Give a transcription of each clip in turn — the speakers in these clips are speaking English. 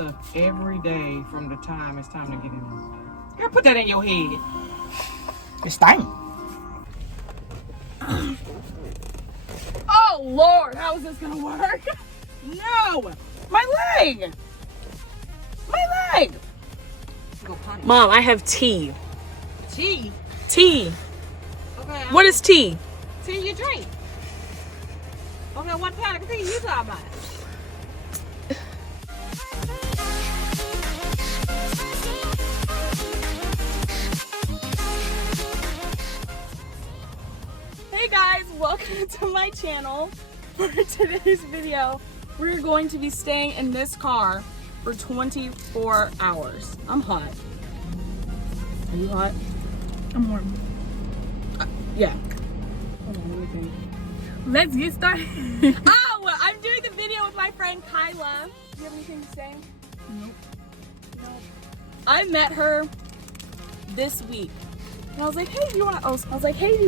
stuff every day from the time it's time to get in there. Girl, put that in your head. It's time. Oh Lord, how is this gonna work? No! My leg! My leg! Go potty. Mom, I have tea. Tea? Tea. Okay. What is tea? Tea you drink. Okay, what kind of tea you talking about? Hey guys, welcome to my channel. For today's video, we're going to be staying in this car for 24 hours. I'm hot. Are you hot? I'm warm. Yeah. Hold on, let me think. Let's get started. Oh, I'm doing the video with my friend Kyla. Do you have anything to say? Nope. I met her this week. And I was like, hey, do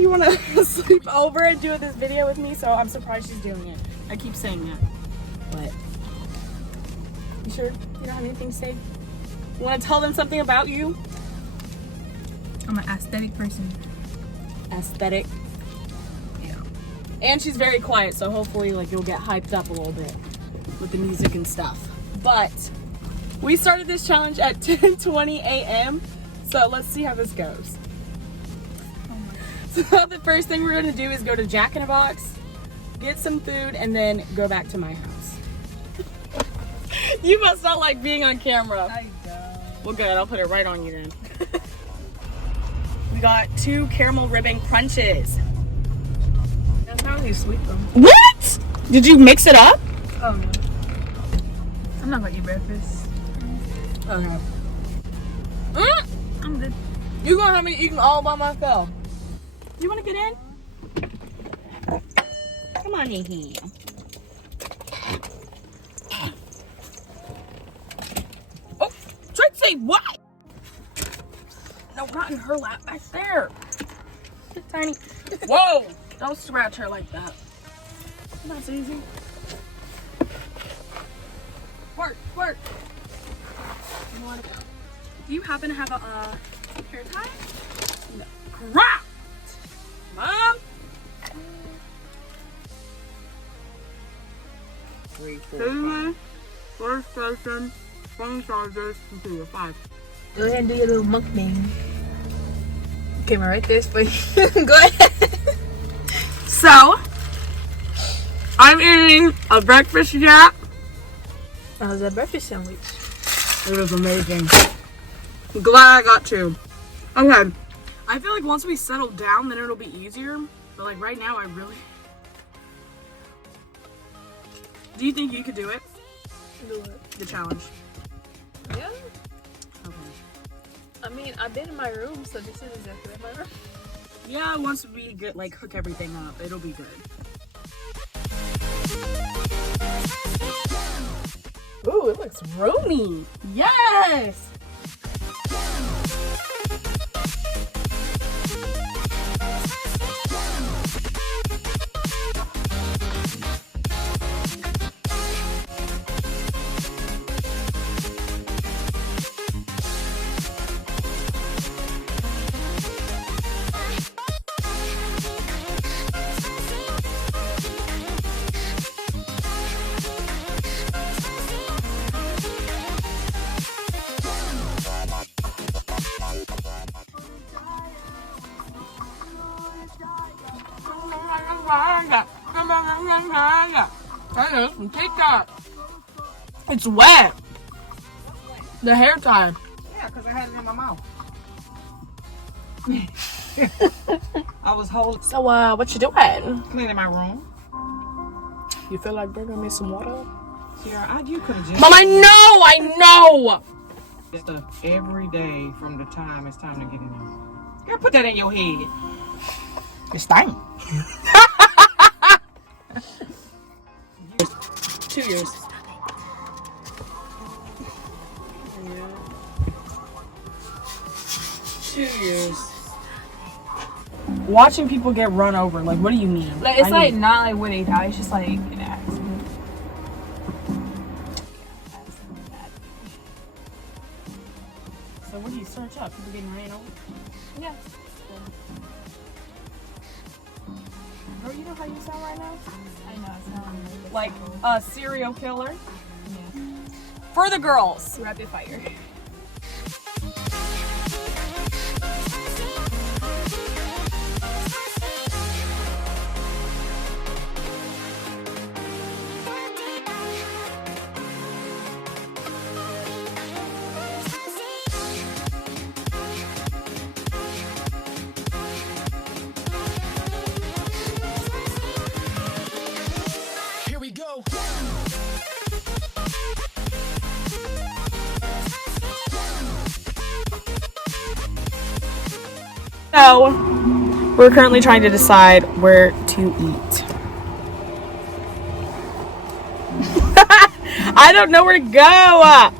you want to sleep over and do this video with me? So I'm surprised she's doing it. I keep saying that. But you sure you don't have anything to say? You want to tell them something about you? I'm an aesthetic person. Aesthetic. Yeah. And she's very quiet, so hopefully you'll get hyped up a little bit with the music and stuff. But we started this challenge at 10:20 a.m. So let's see how this goes. So the first thing we're gonna do is go to Jack in the Box, get some food, and then go back to my house. You must not like being on camera. I don't. Well, good. I'll put it right on you then. We got 2 caramel ribbon crunches. That's how you sweet them. What? Did you mix it up? Oh no. I'm not gonna eat breakfast. Okay. I'm good. You gonna have me eating all by myself? You wanna get in? Come on in here. Oh, Trixie, what? No, not in her lap, back there. Tiny. Whoa! Don't scratch her like that. That's easy. Work. Do you happen to have a hair tie? No. Crap! Mom? 3, 4, TV, PlayStation, phone chargers, computer, 5. Go ahead and do your little mukbang. Camera right there, but go ahead. So, I'm eating a breakfast jack. How's that breakfast sandwich? It was amazing. I'm glad I got 2. Okay. I feel like once we settle down, then it'll be easier. But like right now, I really... Do you think you could do it? Do it. The challenge? Yeah. Okay. I mean, I've been in my room, so this is exactly my room. Yeah, once we get hook everything up, it'll be good. Ooh, it looks roomy. Yes! It's wet. The hair tie. Yeah, because I had it in my mouth. I was holding, So, what you doing? cleaning my room. You feel like bringing me some water? Sierra, you could have just... Mom, I know! Stuff every day from the time it's time to get in there. Girl, put that in your head. It's time. 2 years. Yeah. 2 years. Watching people get run over, what do you mean? It's not like when they die, it's just like an accident. So what do you search up? People getting ran over? Yeah. Girl, you know how you sound right now? I know, it's not Like a serial killer. For the girls. rapid fire. Here we go. So, we're currently trying to decide where to eat. I don't know where to go.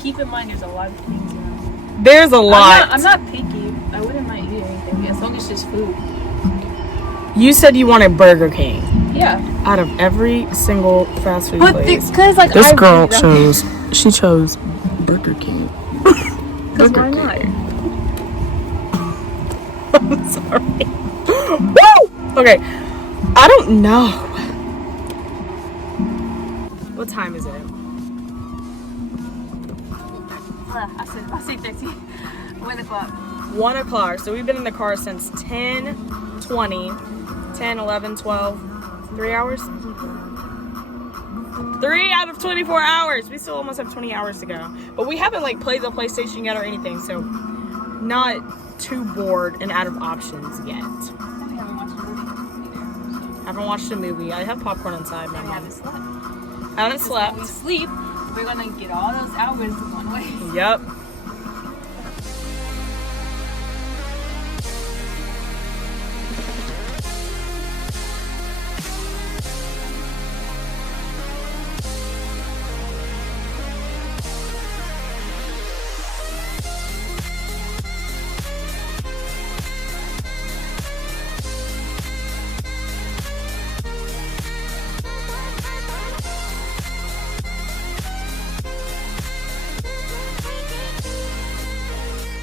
Keep in mind, there's a lot of things around. There's a lot. I'm not picky. I wouldn't mind eating anything as long as it's just food. You said you wanted Burger King. Yeah. Out of every single fast food But place. because like This I girl really she chose Burger King. Because why not? I'm sorry. Woo! Okay. I don't know. What time is it? I say 13. 1 o'clock. 1 o'clock. So we've been in the car since 10:20. 10, 11, 12. 3 hours? 3 out of 24 hours. We still almost have 20 hours to go. But we haven't like played the PlayStation yet or anything, so not too bored and out of options yet. Haven't watched a movie. I have popcorn inside my mom. I haven't slept. When we sleep, we're gonna get all those hours one way. Yep.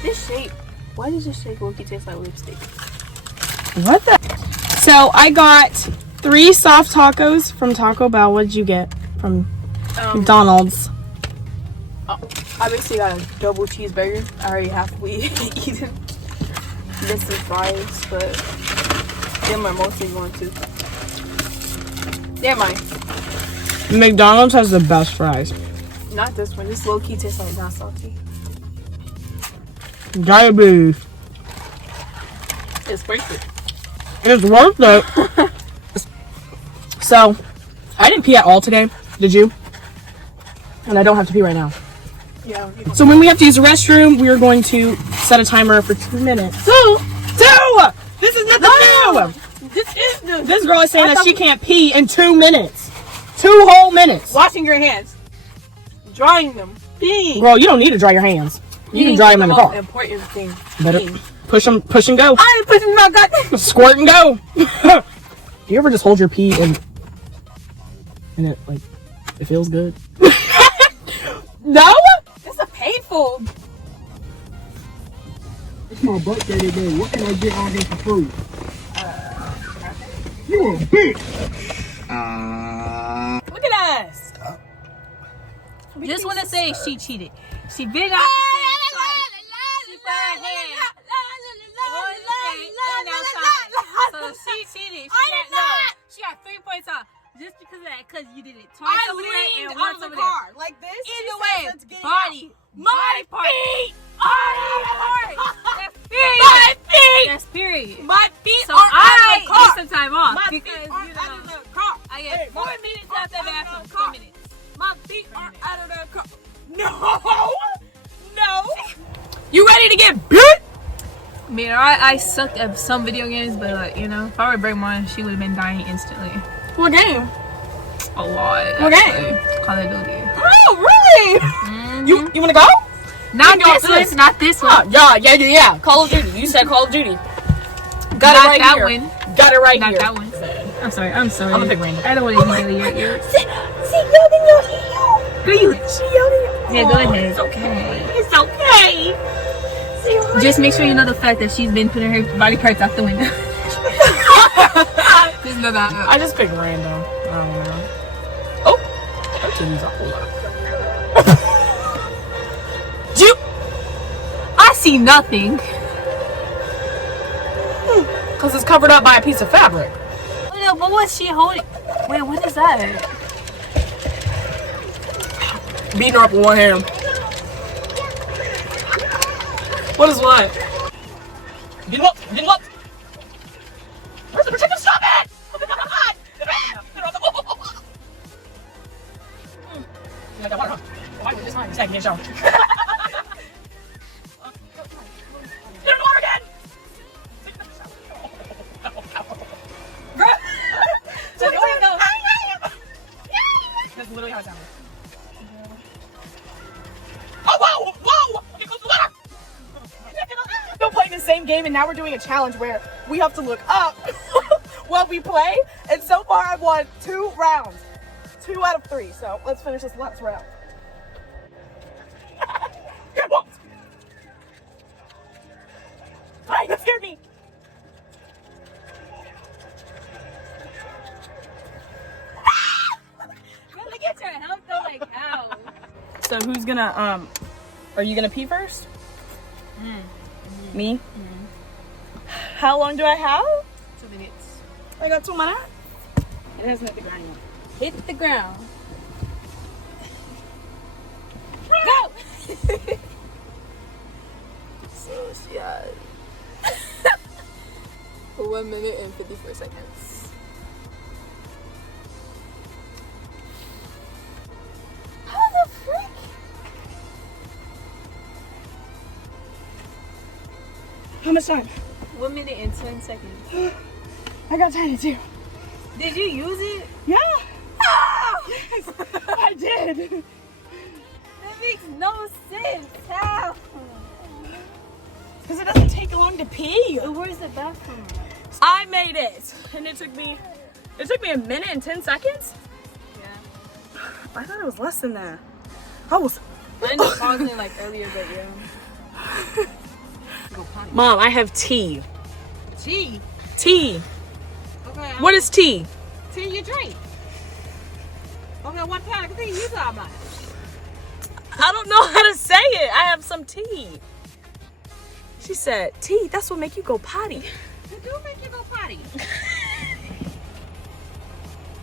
This shake. Why does this shake look taste like lipstick? What the? So I got 3 soft tacos from Taco Bell. What did you get from McDonald's? I basically got a double cheeseburger. I already halfway eaten. Get some fries, but them are mostly going to. Never mind. McDonald's has the best fries. Not this one. This low key tastes like not salty. Diabetes. It's worth it. It's worth it. So, I didn't pee at all today. Did you? And I don't have to pee right now. Yeah. So when we have to use the restroom, we are going to set a timer for 2 minutes. 2! This is nothing new! This girl is saying that she can't pee in 2 minutes. 2 whole minutes. Washing your hands. Drying them. Peeing. Girl, you don't need to dry your hands. You can dry them in the car. Important thing. Better push and go. I ain't pushing my goddamn. Squirt and go. Do you ever just hold your pee and it like it feels good? No? It's a painful. It's my birthday today. What can I get on here for free? You a bitch. Look at us. Just want to say she cheated. She bit out the same side. She put her hand on the thing and outside. So she cheated. She got 3 points off. Just because of that, because you did it twice over there and once over there. like this. Either way, body part. Feet are out. That's period. My feet. That's period. My feet So are out I of the car. need some time off My because feet are you out of know the car. I get 4 minutes out the bathroom. 4 minutes. My feet are out of the car. No. You ready to get bit? I mean, I sucked at some video games, but you know, if I were to break mine, she would have been dying instantly. What game? A lot. Okay. Actually. Call of Duty. Oh, really? Mm-hmm. You wanna go? Not We can this go one. this. Not this one. Yeah. Call of Duty. You said Call of Duty. Got Not it right that here. one. Got it right Not here. that one. I'm sorry. I'm gonna pick random. I don't want to yell in your ear. She yelled in your ear. Go you. She yelled in your ear. Yeah, go ahead. It's okay. It's okay. Hey! Just make sure you know the fact that she's been putting her body parts out the window. Just know that. I just picked random. I don't know. Oh! Her titties are You. I see nothing. because it's covered up by a piece of fabric. Wait, but what's she holding? Wait, what is that? Beating her up with one hand. What is what? Get him up! Get him up! Where's the protective? Stop it! Oh my God! Get off the wall! You like that water, huh? Why would this time? Taking a shower. Get in the water again! That's literally how it sounded. Oh, whoa! Whoa! Get close to the water! We're playing the same game, and now we're doing a challenge where we have to look up while we play. And so far, I've won 2 rounds, 2 out of 3. So let's finish this last round. Get what? Hi, you scared me. Gotta get your help though, like how? So who's gonna are you gonna pee first? Me? How long do I have? 2 minutes. I got 2 minutes. It hasn't hit the ground yet. Hit the ground. Go! So yeah. 1 minute and 54 seconds. How the frick? How much time? 1 minute and 10 seconds. I got tiny too. Did you use it? Yeah. Yes, I did. That makes no sense. How? Because it doesn't take long to pee. Where's the bathroom? I made it, and it took me a minute and 10 seconds. Yeah. I thought it was less than that. I was. I ended up pausing it like earlier, but yeah. Go potty. Mom, I have tea. Tea. Tea. Okay. What is tea? Tea you drink. Okay, what kind of tea you talking about? I don't know how to say it. I have some tea. She said, tea, that's what make you go potty. It do make you go potty.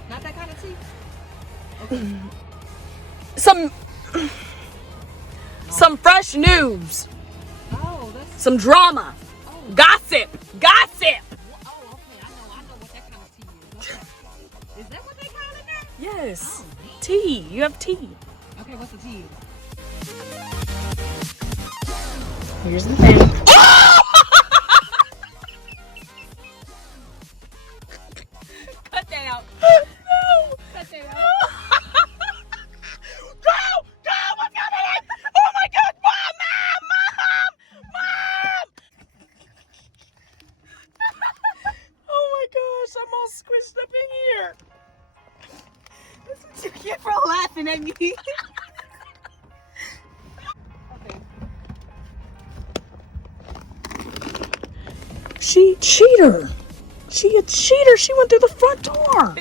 Not that kind of tea? Some fresh news. Oh, that's... Some drama. Gossip. Gossip. Oh, okay. I know what that kind of tea is. Okay. Is that what they call it now? Yes. Tea. You have tea. Okay, what's the tea? Here's the thing. Cut that out. No. Cut that out. Go! What's happening? Oh my God! Mom! Oh my gosh, I'm all squished up in here. You keep for laughing at me. Okay. She cheater. She a cheater. She went through the front door.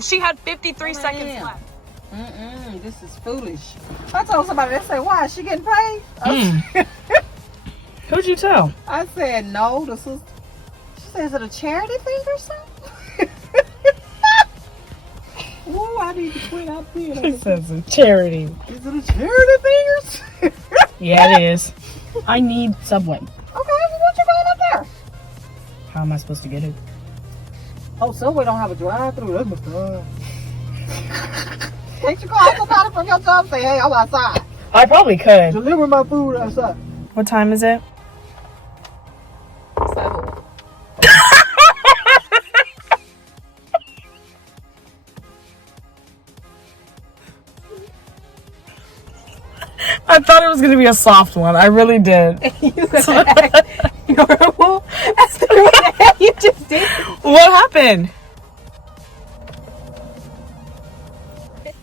She had 53 seconds damn. left. This is foolish. I told somebody, they say, why, is she getting paid? Who'd you tell? I said, no, the sister. She said, is it a charity thing or something? Ooh, I need to quit out there. She says a charity. Is it a charity thing or something? Yeah, it is. I need Subway. Okay, well, what you going up there? How am I supposed to get it? Oh, Subway don't have a drive-through. That's my fun. Can't you call somebody from your job and say, hey, I'm outside. I probably could. Deliver my food outside. What time is it? 7. I thought it was going to be a soft one. I really did. Horrible. That's the hell you just did. What happened?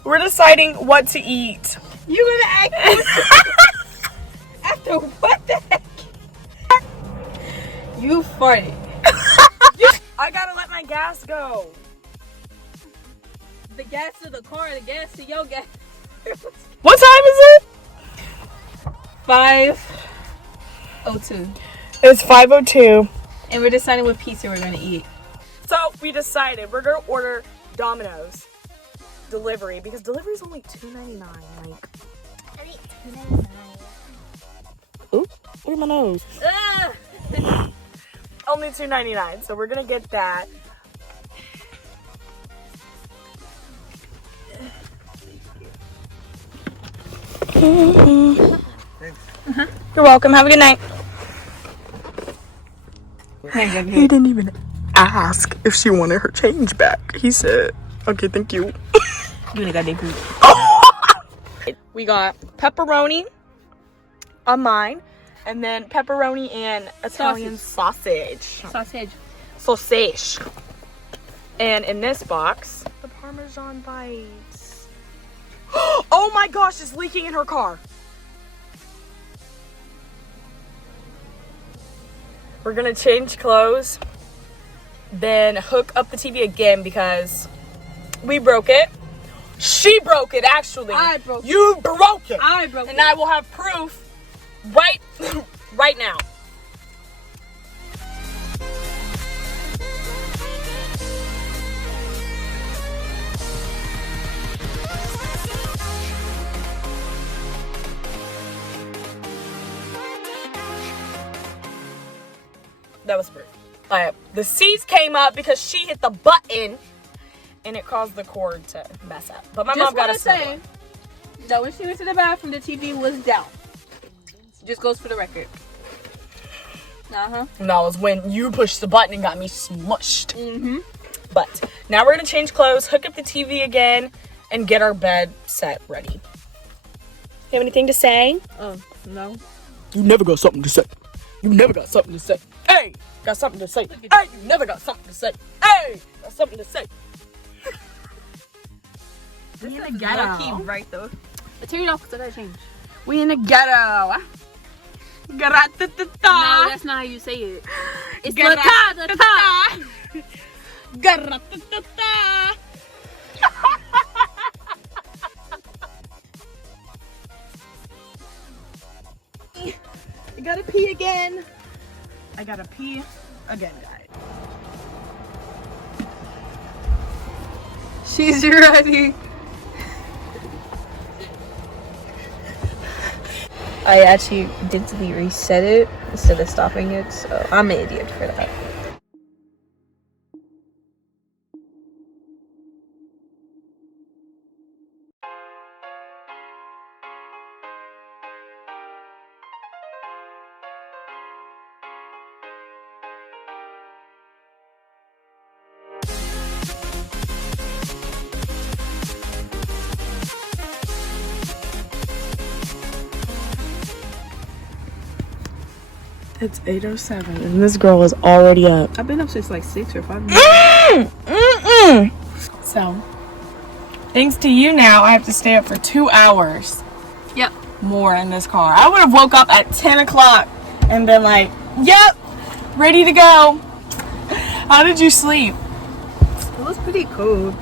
We're deciding what to eat. You gonna act after farted. I gotta let my gas go. The gas to the car, the gas to your gas. What time is it? 5:02. It's 5:02. And we're deciding what pizza we're gonna eat. So we decided we're gonna order Domino's delivery because delivery is only $2.99. Like, ooh, look at my nose. Only $2.99. So we're gonna get that. You're welcome. Have a good night. He didn't even ask if she wanted her change back. He said, okay, thank you. We got pepperoni on mine, and then pepperoni and Italian sausage. Sausage. And in this box, the Parmesan bites. Oh my gosh, it's leaking in her car. We're gonna change clothes, then hook up the TV again because we broke it. She broke it, actually. I broke it. You broke it. I broke it. And I will have proof right now. That was rude. The seats came up because she hit the button and it caused the cord to mess up. But my mom got to say that when she went to the bathroom, the TV was down. Just goes for the record. No, it was when you pushed the button and got me smushed. But now we're gonna change clothes, hook up the TV again, and get our bed set ready. You have anything to say? No. You never got something to say. You never got something to say. Hey, got something to say. Hey, you never got something to say. Hey, got something to say. We in the ghetto. Key right though. But turn it off because I gotta change. We in the ghetto. Gra-ta-ta-ta. No, that's not how you say it. It's the ta, the ta. Gra-ta-ta-ta. I gotta pee again. I gotta pee again, guys. She's ready. I actually digitally reset it instead of stopping it, so I'm an idiot for that. It's 8:07 and this girl is already up. I've been up since like 6 or 5 minutes. So, thanks to you now, I have to stay up for 2 hours. Yep. More in this car. I would have woke up at 10 o'clock and been like, yep, ready to go. How did you sleep? It was pretty cold.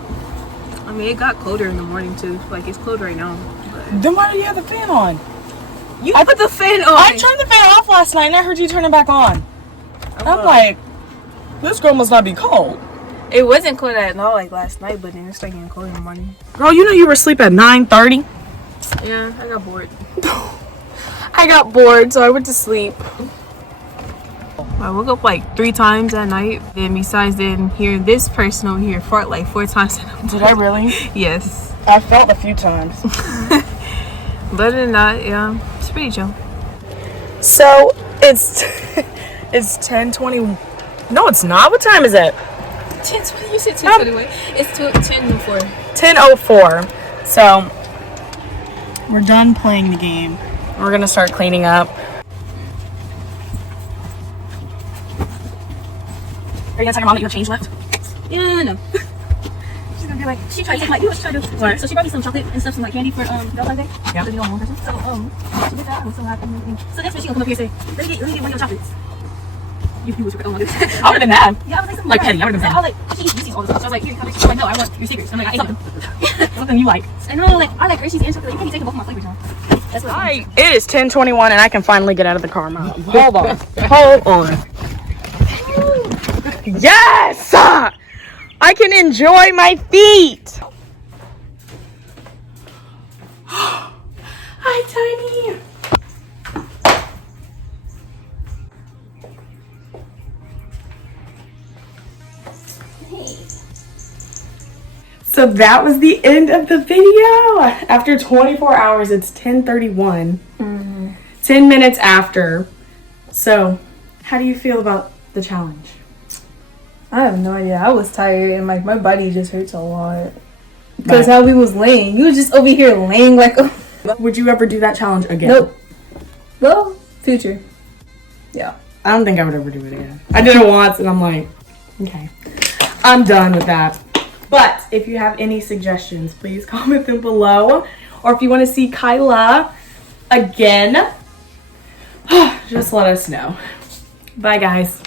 I mean, it got colder in the morning too. Like, it's cold right now. But... Then why do you have the fan on? You put the fan on. I turned the fan off last night and I heard you turn it back on. I'm like, this girl must not be cold. It wasn't cold at all like last night, but then it started getting cold in the morning. Girl, you know you were asleep at 9:30? Yeah, I got bored. I got bored, so I went to sleep. I woke up like 3 times at night. Then besides then hearing this person over here fart like 4 times. Did I really? Yes. I felt a few times. But other than that, yeah, it's pretty chill. So it's 10:20. No, it's not. What time is it? 10:20. You said 10:20 anyway. It's 10:04. 10:04. So we're done playing the game. We're gonna start cleaning up. Are you gonna tell your mom that you have change left? Yeah, no. She's gonna be like, She tried to take my, you know what she tried to do? What? So she brought me some chocolate and stuff, some like candy for Valentine's Day. Yeah. So you don't want one person. So she did that. I'm so happy. So that's when she gonna come up here and say, let me get one of your chocolates. You was your own mother. I would have been mad. Yeah, I was like, Like petty. I would have been I mad. was like, she eats Reese's all the time. So I was like, here, have it. She's like, no, I want your secrets. I'm like, I ate something. Something you like. I know, like, I like Hershey's and chocolate. You can't be taking both of my flavors, y'all. That's what It is 10:21 and I can finally get out of the car, Mom. Hold on. Hold on. Yes! I can enjoy my feet. Hi, Tiny. So that was the end of the video. After 24 hours, it's 10:31. 10 minutes after. So, how do you feel about the challenge? I have no idea. I was tired and like my body just hurts a lot. Because how we was laying. You was just over here laying like a... Would you ever do that challenge again? Nope. Well, future. Yeah. I don't think I would ever do it again. I did it once and I'm like, okay. I'm done with that. But if you have any suggestions, please comment them below. Or if you want to see Kyla again, just let us know. Bye, guys.